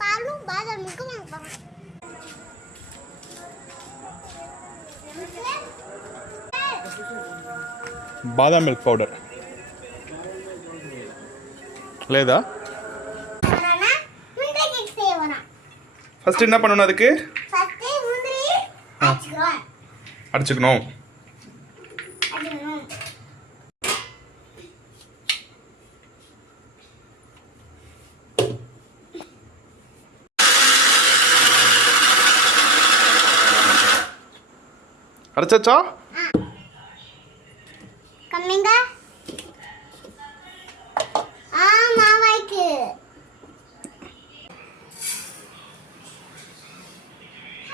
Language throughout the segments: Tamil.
பாலும் பாதாம் மில்க்கும் வாங்குவாங்க. బాదం మిల్క్ పౌడర్ లేదా? ஃபர்ஸ்ட் என்ன பண்ணணும்? அதுக்கு அடிச்சுக்கணும். அடிச்சாச்சா? கம்மிங்க. மாவாய்க்கு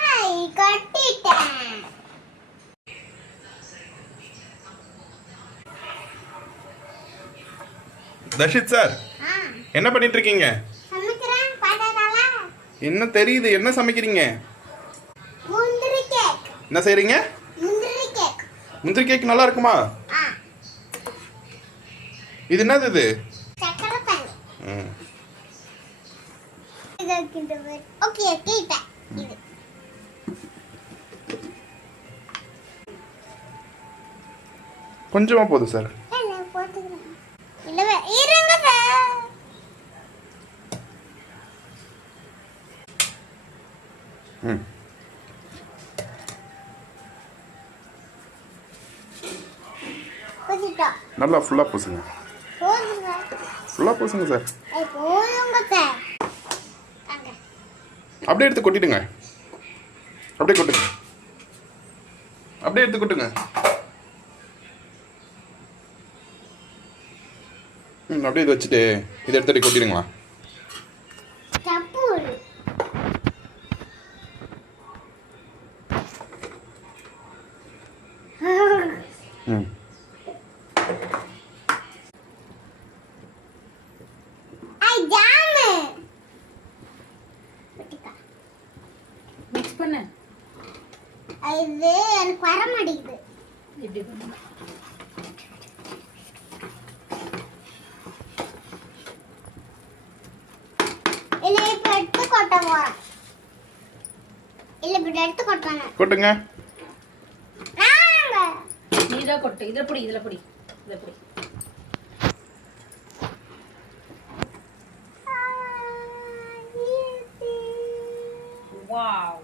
ஹாய் கட்டிட்டேன். தர்ஷித் சார், என்ன பண்ணிட்டு இருக்கீங்க? சமைக்கிறேன். பாடாதால என்ன தெரியுது? என்ன சமைக்கிறீங்க? முந்திரி கேக். என்ன செய்றீங்க? முந்திரி கேக். முந்திரி கேக் நல்லா இருக்குமா? இது என்னது இது? சக்கரை பானி. ஓகே கேட்டா இது. கொஞ்சமா போதும் சார். இல்ல போட்டுறேன். இல்ல இருங்க சார். போட்டுட்டா. நல்லா ஃபுல்லா பூசுங்க. போடுங்க. ஃபுல்லா பூசுங்க சார். போடுங்க சார். அங்க. அப்படியே எடுத்து கொட்டிடுங்க. அப்படியே கொட்டுங்க. அப்படியே எடுத்து கொட்டுங்க. அப்படியே இதை வச்சுட்டு இதை எடுத்துட்டு கொட்டிடுங்களா? தப்பு. மிக்ஸ் பண்ணு. இது எனக்கு வர மாட்டேங்குது. இப்படி பண்ணு. இல்ல இப்ப எடுத்து கொட்ட போறேன். இல்ல இப்ப எடுத்து கொட்டணும். கொட்டுங்க. நீதான் கொட்டு. இதுல புடி, இதுல புடி, இதுல புடி. வாவ்.